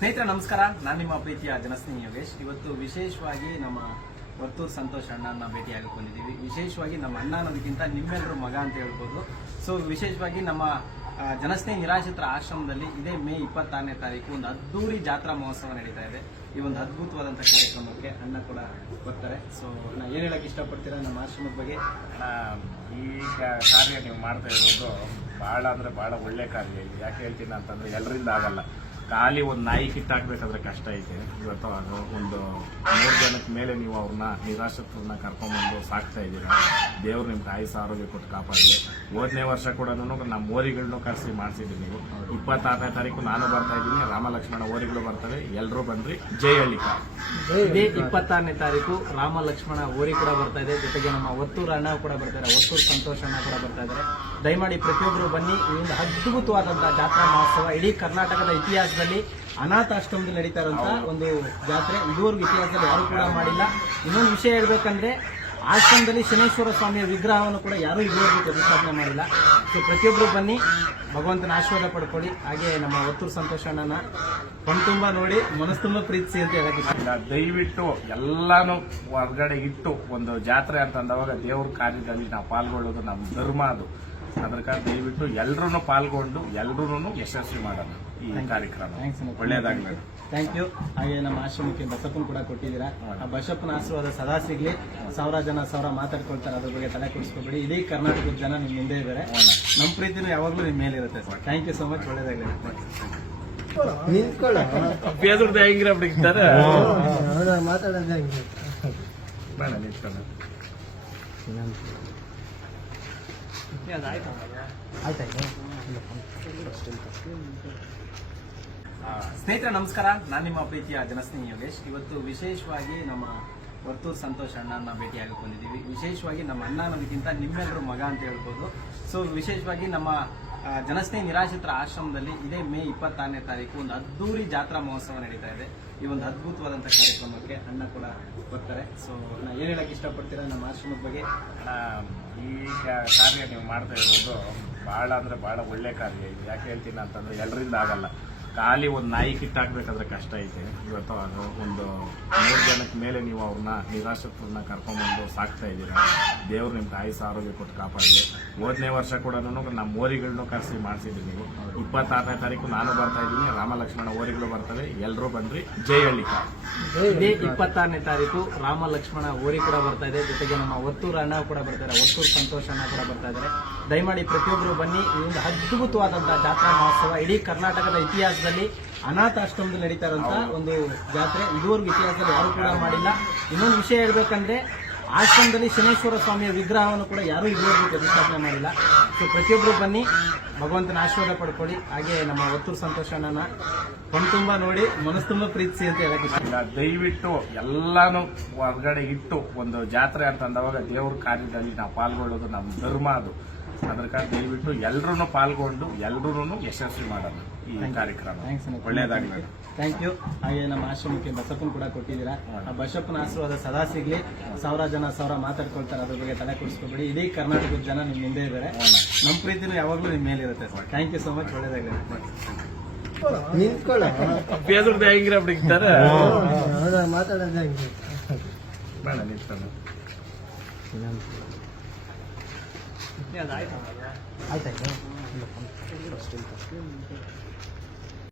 ಸ್ನೇಹಿತರೆ ನಮಸ್ಕಾರ, ನಾನು ನಿಮ್ಮ ಪ್ರೀತಿಯ ಜನಸ್ನೇಹಿ ಯೋಗೇಶ್. ಇವತ್ತು ವಿಶೇಷವಾಗಿ ನಮ್ಮ ವರ್ತೂರ್ ಸಂತೋಷ್ ಅಣ್ಣನ ಭೇಟಿಯಾಗಿ ಬಂದಿದ್ದೀವಿ. ವಿಶೇಷವಾಗಿ ನಮ್ಮ ಅಣ್ಣ ಅನ್ನೋದಕ್ಕಿಂತ ನಿಮ್ಮೆಲ್ಲರೂ ಮಗ ಅಂತ ಹೇಳ್ಬೋದು. ಸೊ ವಿಶೇಷವಾಗಿ ನಮ್ಮ ಜನಸ್ನೇಹಿ ನಿರಾಶ್ರಿತರ ಆಶ್ರಮದಲ್ಲಿ ಇದೇ ಮೇ 26ನೇ ತಾರೀಕು ಒಂದು ಅದ್ದೂರಿ ಜಾತ್ರಾ ಮಹೋತ್ಸವ ನಡೀತಾ ಇದೆ. ಈ ಒಂದು ಅದ್ಭುತವಾದಂಥ ಕಾರ್ಯಕ್ರಮಕ್ಕೆ ಅಣ್ಣ ಕೂಡ ಬರ್ತಾರೆ. ಸೊ ನಾ ಏನು ಹೇಳಕ್ಕೆ ಇಷ್ಟಪಡ್ತೀರಾ ನಮ್ಮ ಆಶ್ರಮದ ಬಗ್ಗೆ? ಈ ಕಾರ್ಯ ನೀವು ಮಾಡ್ತಾ ಇರೋದು ಭಾಳ ಅಂದರೆ ಭಾಳ ಒಳ್ಳೆ ಕಾರ್ಯ ಇದೆ. ಯಾಕೆ ಹೇಳ್ತೀನಿ ಅಂತಂದರೆ ಎಲ್ಲರಿಂದ ಆಗಲ್ಲ. ಖಾಲಿ ಒಂದು ನಾಯಿ ಕಿಟ್ಟಾಕ್ಬೇಕಾದ್ರೆ ಕಷ್ಟ ಐತೆ. ಇವತ್ತು ಅದು ಒಂದು 3 ಜನಕ್ಕೆ ಮೇಲೆ ನೀವು ಅವ್ರನ್ನ ನಿರಾಶ್ರಿತರನ್ನ ಕರ್ಕೊಂಡ್ಬಂದು ಸಾಕ್ತಾ ಇದ್ದೀರಾ. ದೇವ್ರು ನಿಮ್ಗೆ ಆಯುಷ್ಯ ಆರೋಗ್ಯ ಕೊಟ್ಟು ಕಾಪಾಡಲಿ. 5ನೇ ವರ್ಷ ಕೂಡ ನಮ್ಮ ಓರಿಗಳನ್ನೂ ಕರೆಸಿ ಮಾಡಿಸಿದ್ದೀನಿ. ನೀವು 26ನೇ ತಾರೀಕು ನಾನು ಬರ್ತಾ ಇದ್ದೀನಿ, ರಾಮ ಲಕ್ಷ್ಮಣ ಓರಿಗಳು ಬರ್ತಾರೆ. ಎಲ್ಲರೂ ಬನ್ರಿ. ಜೈ ಹಳ್ಳಿಕ. ಇದೇ 26ನೇ ತಾರೀಕು ರಾಮ ಲಕ್ಷ್ಮಣ ಓರಿ ಕೂಡ ಬರ್ತಾ ಇದೆ. ಜೊತೆಗೆ ನಮ್ಮ ವರ್ತೂರ್ ಅಣ್ಣ ಕೂಡ ಬರ್ತಾರೆ, ವರ್ತೂರ್ ಸಂತೋಷ್ ಅಣ್ಣ ಕೂಡ ಬರ್ತಾ ಇದ್ದಾರೆ. ದಯಮಾಡಿ ಪ್ರತಿಯೊಬ್ಬರು ಬನ್ನಿ. ಈ ಒಂದು ಅದ್ಭುತವಾದಂತಹ ಜಾತ್ರಾ ಮಹೋತ್ಸವ ಇಡೀ ಕರ್ನಾಟಕದ ಇತಿಹಾಸದಲ್ಲಿ ಅನಾಥಾಶ್ರಮದಲ್ಲಿ ನಡೀತಾ ಇರುವಂತಹ ಒಂದು ಜಾತ್ರೆ. ಇದುವರೆಗೂ ಇತಿಹಾಸದಲ್ಲಿ ಯಾರು ಕೂಡ ಮಾಡಿಲ್ಲ. ಇನ್ನೊಂದು ವಿಷಯ ಹೇಳ್ಬೇಕಂದ್ರೆ ಆಶ್ರಮದಲ್ಲಿ ಶನೇಶ್ವರ ಸ್ವಾಮಿಯ ವಿಗ್ರಹವನ್ನು ಕೂಡ ಯಾರೂ ಇದುವರೆಗೂ ಪ್ರತಿಷ್ಠಾಪನೆ ಮಾಡಿಲ್ಲ. ಸೊ ಪ್ರತಿಯೊಬ್ಬರು ಬನ್ನಿ, ಭಗವಂತನ ಆಶೀರ್ವಾದ ಪಡ್ಕೊಳ್ಳಿ. ಹಾಗೆ ನಮ್ಮ ವರ್ತೂರ್ ಸಂತೋಷ ಅಣ್ಣನ ಕಣ್ತುಂಬ ನೋಡಿ, ಮನಸ್ಸು ತುಂಬ ಪ್ರೀತಿಸಿ ಅಂತ ಹೇಳಕ್ಕೆ ದಯವಿಟ್ಟು ಎಲ್ಲಾನು ಹೊರಗಡೆ ಇಟ್ಟು ಒಂದು ಜಾತ್ರೆ ಅಂತ ಅಂದವಾಗ ದೇವ್ರ ಕಾರ್ಯದಲ್ಲಿ ನಾವು ಪಾಲ್ಗೊಳ್ಳೋದು ನಮ್ಮ ಧರ್ಮ. ಅದು ಅದಕ್ಕೆ ದಯವಿಟ್ಟು ಎಲ್ಲರೂ ಪಾಲ್ಗೊಂಡು ಎಲ್ಲರೂ ಯಶಸ್ವಿ ಮಾಡೋಣ ಈ ಕಾರ್ಯಕ್ರಮ. ಒಳ್ಳೇದಾಗಲಿ. Thank you. ಹಾಗೆ ನಮ್ಮ ಆಶ್ರಮಕ್ಕೆ ಬಸಪ್ಪನ ಕೂಡ ಕೊಟ್ಟಿದ್ದೀರಾ. ಆ ಬಸಪ್ಪನ ಆಶೀರ್ವಾದ ಸದಾ ಸಿಗ್ಲಿ. 1000 ಜನ 1000 ಮಾತಾಡ್ಕೊಳ್ತಾರೆ, ಅದ್ರ ಬಗ್ಗೆ ತಲೆ ಕೊಡಿಸ್ಕೊಬೇಡಿ. ಇಡೀ ಕರ್ನಾಟಕದ ಜನ ನಿಮ್ಮ ಮುಂದೆ ಇದ್ದಾರೆ. ನಮ್ಮ ಪ್ರೀತಿನೂ ಯಾವಾಗಲೂ ನಿಮ್ಮ ಮೇಲೆ ಇರುತ್ತೆ ಸರ್. Thank you so much. ಒಳ್ಳೇದಾಗಲಿ. ಸ್ನೇಹಿತರೆ ನಮಸ್ಕಾರ, ನಾನು ನಿಮ್ಮ ಪ್ರೀತಿಯ ಜನಸ್ನೇಹಿ ಯೋಗೇಶ್. ಇವತ್ತು ವಿಶೇಷವಾಗಿ ನಮ್ಮ ವರ್ತೂರ್ ಸಂತೋಷ್ ಅಣ್ಣನ ಭೇಟಿಯಾಗಿ ಬಂದಿದ್ದೀವಿ. ವಿಶೇಷವಾಗಿ ನಮ್ಮ ಅಣ್ಣ ಅನ್ನೋದಕ್ಕಿಂತ ನಿಮ್ಮೆಲ್ಲರೂ ಮಗ ಅಂತ ಹೇಳ್ಬೋದು. ಸೊ ವಿಶೇಷವಾಗಿ ನಮ್ಮ ಜನಸ್ನೇಹಿ ನಿರಾಶ್ರಿತರ ಆಶ್ರಮದಲ್ಲಿ ಇದೇ ಮೇ 26ನೇ ತಾರೀಕು ಒಂದು ಅದ್ದೂರಿ ಜಾತ್ರಾ ಮಹೋತ್ಸವ ನಡೀತಾ ಇದೆ. ಈ ಒಂದು ಅದ್ಭುತವಾದಂಥ ಕಾರ್ಯಕ್ರಮಕ್ಕೆ ಅಣ್ಣ ಕೂಡ ಬರ್ತಾರೆ. ಸೊ ನಾ ಏನು ಹೇಳಕ್ಕೆ ಇಷ್ಟಪಡ್ತೀರಾ ನಮ್ಮ ಆಶ್ರಮದ ಬಗ್ಗೆ? ಈ ಕಾರ್ಯ ನೀವು ಮಾಡ್ತಾ ಇರೋದು ಭಾಳ ಅಂದರೆ ಭಾಳ ಒಳ್ಳೆ ಕಾರ್ಯ ಇದೆ. ಯಾಕೆ ಹೇಳ್ತೀನಿ ಅಂತಂದರೆ ಎಲ್ಲರಿಂದ ಆಗಲ್ಲ. ಖಾಲಿ ಒಂದು ನಾಯಿ ಕಿಟ್ಟಾಕ್ಬೇಕಾದ್ರೆ ಕಷ್ಟ ಐತೆ. ಇವತ್ತು ಅದು ಒಂದು 3 ಜನಕ್ಕೆ ಮೇಲೆ ನೀವು ಅವ್ರನ್ನ ನಿರಾಶ್ರಿತರನ್ನ ಕರ್ಕೊಂಡ್ಬಂದು ಸಾಕ್ತಾ ಇದ್ದೀರಾ. ದೇವ್ರು ನಿಮ್ಗೆ ಆಯುಷ್ಯ ಆರೋಗ್ಯ ಕೊಟ್ಟು ಕಾಪಾಡಲಿ. 5ನೇ ವರ್ಷ ಕೂಡ ನಮ್ಮ ಓರಿಗಳನ್ನೂ ಕರೆಸಿ ಮಾಡಿಸಿದ್ದೀನಿ. ನೀವು 26ನೇ ತಾರೀಕು ನಾನು ಬರ್ತಾ ಇದ್ದೀನಿ, ರಾಮ ಲಕ್ಷ್ಮಣ ಓರಿಗಳು ಬರ್ತಾರೆ. ಎಲ್ಲರೂ ಬನ್ರಿ. ಜೈ ಹಳ್ಳಿಕ. ಇದೇ 26ನೇ ತಾರೀಕು ರಾಮ ಲಕ್ಷ್ಮಣ ಓರಿ ಕೂಡ ಬರ್ತಾ ಇದೆ. ಜೊತೆಗೆ ನಮ್ಮ ವರ್ತೂರ್ ಅಣ್ಣ ಕೂಡ ಬರ್ತಾರೆ, ವರ್ತೂರ್ ಸಂತೋಷ್ ಅಣ್ಣ ಕೂಡ ಬರ್ತಾ ಇದ್ದಾರೆ. ದಯಮಾಡಿ ಪ್ರತಿಯೊಬ್ಬರು ಬನ್ನಿ. ಈ ಒಂದು ಅದ್ಭುತವಾದಂತಹ ಜಾತ್ರಾ ಮಹೋತ್ಸವ ಇಡೀ ಕರ್ನಾಟಕದ ಇತಿಹಾಸದಲ್ಲಿ ಅನಾಥಾಶ್ರಮದಲ್ಲಿ ನಡೀತಾ ಇರುವಂತಹ ಒಂದು ಜಾತ್ರೆ. ಇದುವರೆಗೂ ಇತಿಹಾಸದಲ್ಲಿ ಯಾರು ಕೂಡ ಮಾಡಿಲ್ಲ. ಇನ್ನೊಂದು ವಿಷಯ ಹೇಳ್ಬೇಕಂದ್ರೆ ಆಶ್ರಮದಲ್ಲಿ ಶನೇಶ್ವರ ಸ್ವಾಮಿಯ ವಿಗ್ರಹವನ್ನು ಕೂಡ ಯಾರೂ ಇದುವರೆಗೂ ಪ್ರತಿಷ್ಠಾಪನೆ ಮಾಡಿಲ್ಲ. ಸೊ ಪ್ರತಿಯೊಬ್ಬರು ಬನ್ನಿ, ಭಗವಂತನ ಆಶೀರ್ವಾದ ಪಡ್ಕೊಳ್ಳಿ. ಹಾಗೆ ನಮ್ಮ ವರ್ತೂರ್ ಸಂತೋಷ ಅಣ್ಣನ ಕಣ್ತುಂಬ ನೋಡಿ, ಮನಸ್ಸು ತುಂಬ ಪ್ರೀತಿಸಿ ಅಂತ ಹೇಳಕ್ಕೆ ದಯವಿಟ್ಟು ಎಲ್ಲಾನು ಹೊರಗಡೆ ಇಟ್ಟು ಒಂದು ಜಾತ್ರೆ ಅಂತ ಅಂದವಾಗ ದೇವ್ರ ಕಾರ್ಯದಲ್ಲಿ ನಾವು ಪಾಲ್ಗೊಳ್ಳೋದು ನಮ್ಮ ಧರ್ಮ. ಅದು ಅದಕ್ಕೆ ದಯವಿಟ್ಟು ಎಲ್ಲರೂ ಪಾಲ್ಗೊಂಡು ಎಲ್ಲರೂ ಯಶಸ್ವಿ ಮಾಡೋಣ ಈ ಕಾರ್ಯಕ್ರಮ. ಒಳ್ಳೇದಾಗಲಿ. Thank you. ಹಾಗೆ ನಮ್ಮ ಆಶ್ರಮಕ್ಕೆ ಬಸಪ್ಪನ ಕೂಡ ಕೊಟ್ಟಿದ್ದೀರಾ. ಆ ಬಸಪ್ಪನ ಆಶೀರ್ವಾದ ಸದಾ ಸಿಗ್ಲಿ. 1000 ಜನ 1000 ಮಾತಾಡ್ಕೊಳ್ತಾರೆ, ಅದ್ರ ಬಗ್ಗೆ ತಲೆ ಕೊಡಿಸ್ಕೊಬೇಡಿ. ಇಡೀ ಕರ್ನಾಟಕದ ಜನ ನಿಮ್ಮ ಮುಂದೆ ಇದ್ದಾರೆ. ನಮ್ಮ ಪ್ರೀತಿನೂ ಯಾವಾಗಲೂ ನಿಮ್ಮ ಮೇಲೆ ಇರುತ್ತೆ ಸರ್. Thank you so much. ಒಳ್ಳೇದಾಗಲಿ. ಆಯ್ತಾಯ್ತು.